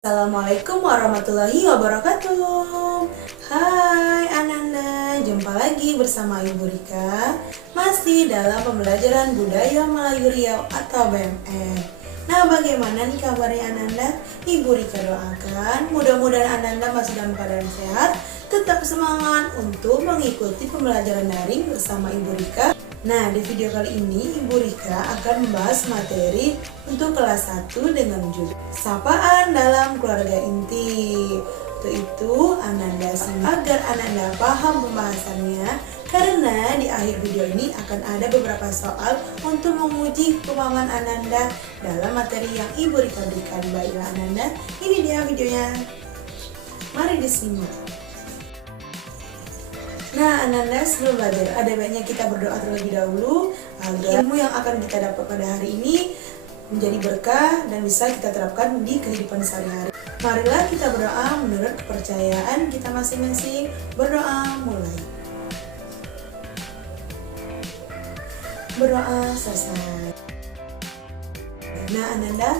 Assalamualaikum warahmatullahi wabarakatuh. Hai Ananda, jumpa lagi bersama Ibu Rika, masih dalam pembelajaran Budaya Melayu Riau atau BMR. Nah, bagaimana nih kabarnya Ananda? Ibu Rika doakan mudah-mudahan Ananda masih dalam keadaan sehat, tetap semangat untuk mengikuti pembelajaran daring bersama Ibu Rika. Nah, di video kali ini Ibu Rika akan membahas materi untuk kelas 1 dengan judul Sapaan dalam Keluarga Inti. Untuk itu, Ananda simak agar Ananda paham pembahasannya, karena di akhir video ini akan ada beberapa soal untuk menguji pemahaman Ananda dalam materi yang Ibu Rika berikan. Baiklah Ananda, ini dia videonya. Mari disimak. Nah Ananda, sebelum belajar ada baiknya kita berdoa terlebih dahulu agar ilmu yang akan kita dapat pada hari ini menjadi berkah dan bisa kita terapkan di kehidupan sehari-hari. Marilah kita berdoa menurut kepercayaan kita masing-masing. Berdoa mulai. Berdoa selesai. Nah Ananda,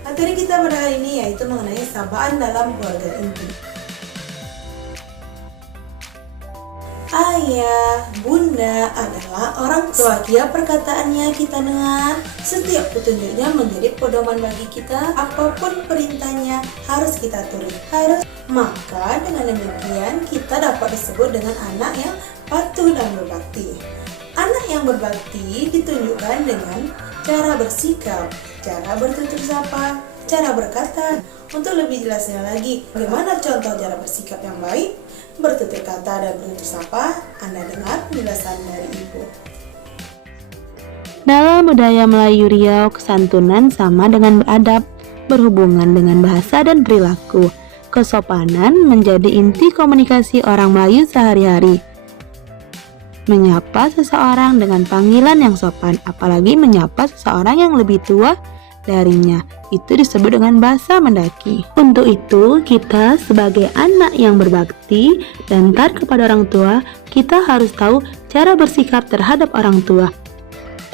materi kita pada hari ini yaitu mengenai sapaan dalam keluarga inti. Ayah, bunda adalah orang tua. Setiap perkataannya kita dengar, setiap petunjuknya menjadi pedoman bagi kita. Apapun perintahnya harus kita turuti. Maka dengan demikian kita dapat disebut dengan anak yang patuh dan berbakti. Anak yang berbakti ditunjukkan dengan cara bersikap, cara bertutur sapa, cara berkata. Untuk lebih jelasnya lagi, bagaimana contoh cara bersikap yang baik, bertutur kata dan bertutur sapa, Anda dengar penjelasan dari Ibu. Dalam budaya Melayu Riau, kesantunan sama dengan beradab, berhubungan dengan bahasa dan perilaku. Kesopanan menjadi inti komunikasi orang Melayu sehari-hari. Menyapa seseorang dengan panggilan yang sopan, apalagi menyapa seseorang yang lebih tua darinya, itu disebut dengan bahasa mendaki. Untuk itu, kita sebagai anak yang berbakti dan taat kepada orang tua, kita harus tahu cara bersikap terhadap orang tua.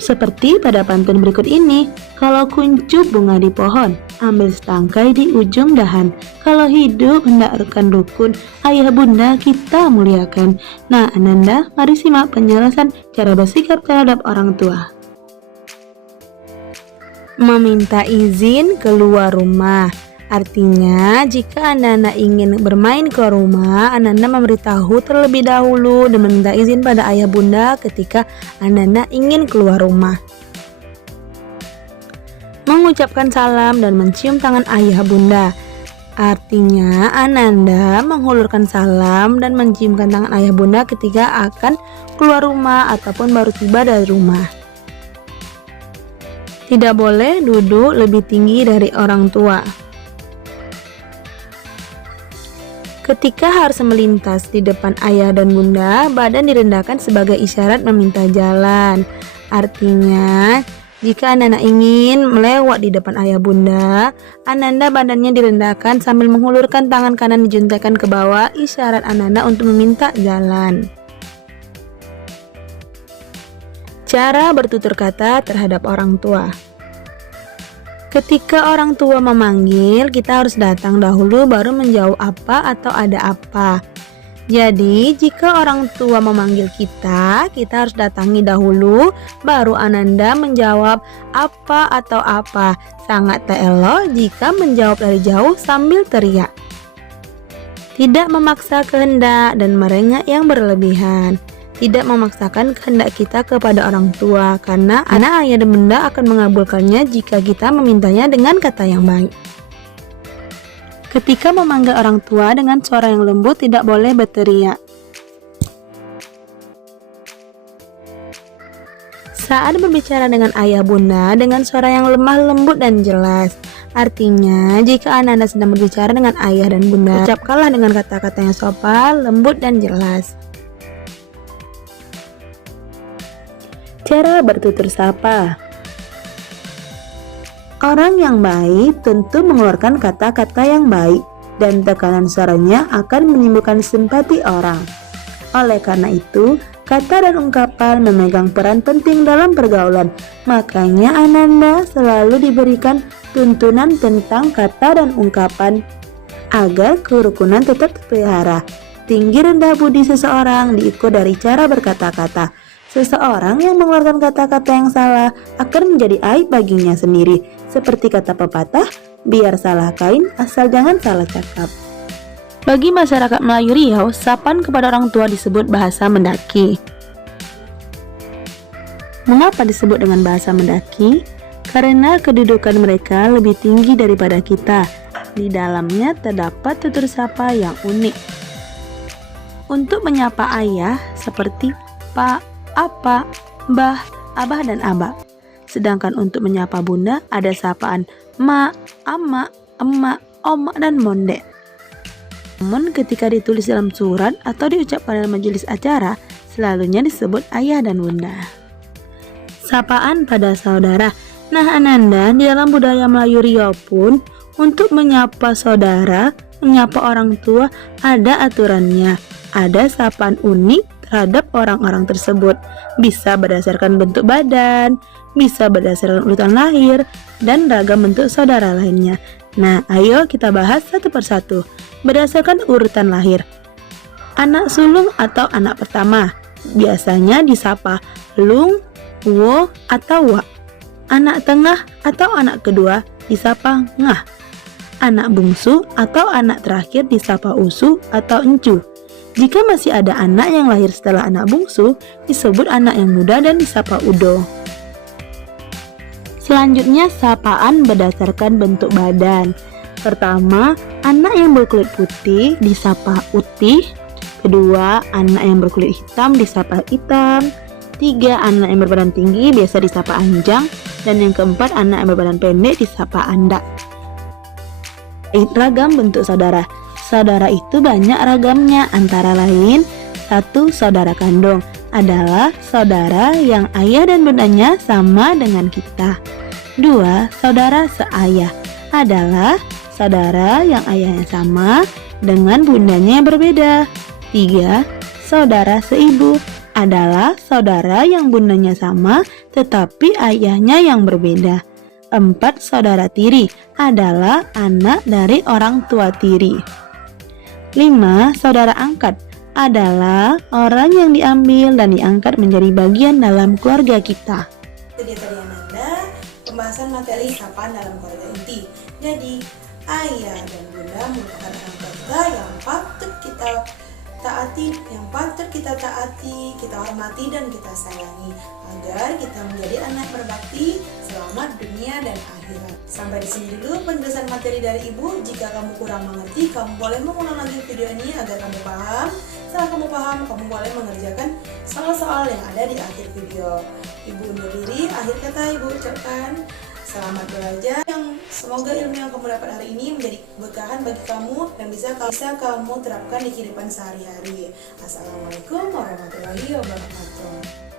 Seperti pada pantun berikut ini, kalau kuncup bunga di pohon, ambil setangkai di ujung dahan. Kalau hidup hendak rekan rukun, ayah bunda kita muliakan. Nah Ananda, mari simak penjelasan cara bersikap terhadap orang tua. Meminta izin keluar rumah. Artinya, jika Anda ingin bermain keluar rumah, Anda memberitahu terlebih dahulu dan meminta izin pada ayah bunda ketika Anda ingin keluar rumah. Mengucapkan salam dan mencium tangan ayah bunda. Artinya, Ananda menghulurkan salam dan menciumkan tangan ayah bunda ketika akan keluar rumah ataupun baru tiba dari rumah. Tidak boleh duduk lebih tinggi dari orang tua. Ketika harus melintas di depan ayah dan bunda, badan direndahkan sebagai isyarat meminta jalan. Artinya, jika Anda ingin melewat di depan ayah bunda, Anda badannya direndahkan sambil menghulurkan tangan kanan dijuntakkan ke bawah, isyarat Anda untuk meminta jalan. Cara bertutur kata terhadap orang tua. Ketika orang tua memanggil, kita harus datang dahulu baru menjawab apa atau ada apa. Jadi, jika orang tua memanggil kita harus datangi dahulu baru Ananda menjawab apa atau apa. Sangat tak elok jika menjawab dari jauh sambil teriak. Tidak memaksa kehendak dan merengek yang berlebihan. Tidak memaksakan kehendak kita kepada orang tua, karena anak, ayah, dan bunda akan mengabulkannya jika kita memintanya dengan kata yang baik. Ketika memanggil orang tua dengan suara yang lembut, tidak boleh berteriak. Saat berbicara dengan ayah bunda dengan suara yang lemah, lembut, dan jelas. Artinya, jika Anda sedang berbicara dengan ayah dan bunda, ucapkanlah dengan kata-kata yang sopan, lembut, dan jelas. Cara bertutur sapa. Orang yang baik tentu mengeluarkan kata-kata yang baik dan tekanan suaranya akan menimbulkan simpati orang. Oleh karena itu, kata dan ungkapan memegang peran penting dalam pergaulan. Makanya Ananda selalu diberikan tuntunan tentang kata dan ungkapan agar kerukunan tetap terpelihara. Tinggi rendah budi seseorang diukur dari cara berkata-kata. Seseorang yang mengeluarkan kata-kata yang salah akan menjadi aib baginya sendiri. Seperti kata pepatah, biar salah kain asal jangan salah cakap. Bagi masyarakat Melayu Riau, sapaan kepada orang tua disebut bahasa mendaki. Mengapa disebut dengan bahasa mendaki? Karena kedudukan mereka lebih tinggi daripada kita. Di dalamnya terdapat tutur sapa yang unik. Untuk menyapa ayah seperti Pak, Apa, Mbah, Abah, dan Abah. Sedangkan untuk menyapa bunda ada sapaan Ma, Ama, Emak, Oma, dan Monde. Namun ketika ditulis dalam surat atau diucapkan dalam majelis acara, selalunya disebut ayah dan bunda. Sapaan pada saudara. Nah Ananda, di dalam budaya Melayu Riau pun, untuk menyapa saudara, menyapa orang tua, ada aturannya. Ada sapaan unik terhadap orang-orang tersebut. Bisa berdasarkan bentuk badan, bisa berdasarkan urutan lahir, dan ragam bentuk saudara lainnya. Nah, ayo kita bahas satu persatu. Berdasarkan urutan lahir. Anak sulung atau anak pertama biasanya disapa Lung, Wo, atau Wa. Anak tengah atau anak kedua disapa Ngah. Anak bungsu atau anak terakhir disapa Usu atau Encu. Jika masih ada anak yang lahir setelah anak bungsu, disebut anak yang muda dan disapa Udo. Selanjutnya, sapaan berdasarkan bentuk badan. Pertama, anak yang berkulit putih disapa Utih. Kedua, anak yang berkulit hitam disapa Hitam. Tiga, anak yang berbadan tinggi biasa disapa Anjang. Dan yang keempat, anak yang berbadan pendek disapa Anda. Ragam bentuk saudara. Saudara itu banyak ragamnya, antara lain 1. Saudara kandung adalah saudara yang ayah dan bundanya sama dengan kita. 2. Saudara seayah adalah saudara yang ayahnya sama dengan bundanya yang berbeda. 3. Saudara seibu adalah saudara yang bundanya sama tetapi ayahnya yang berbeda. 4. Saudara tiri adalah anak dari orang tua tiri. 5. Saudara angkat adalah orang yang diambil dan diangkat menjadi bagian dalam keluarga kita. Itu dia tadi Ananda, pembahasan materi sapaan dalam keluarga inti. Jadi, ayah dan bunda merupakan orang tua kita yang patut kita taati, kita hormati dan kita sayangi agar kita menjadi anak berbakti selamat dunia dan akhirat. Sampai di sini dulu penjelasan materi dari Ibu. Jika kamu kurang mengerti, kamu boleh mengulang lagi video ini agar kamu paham. Setelah kamu paham, kamu boleh mengerjakan soal-soal yang ada di akhir video. Ibu undur diri, akhir kata Ibu ucapkan selamat belajar, yang semoga ilmu yang kamu dapat hari ini menjadi keberkahan bagi kamu dan bisa kamu terapkan di kehidupan sehari-hari. Assalamualaikum warahmatullahi wabarakatuh.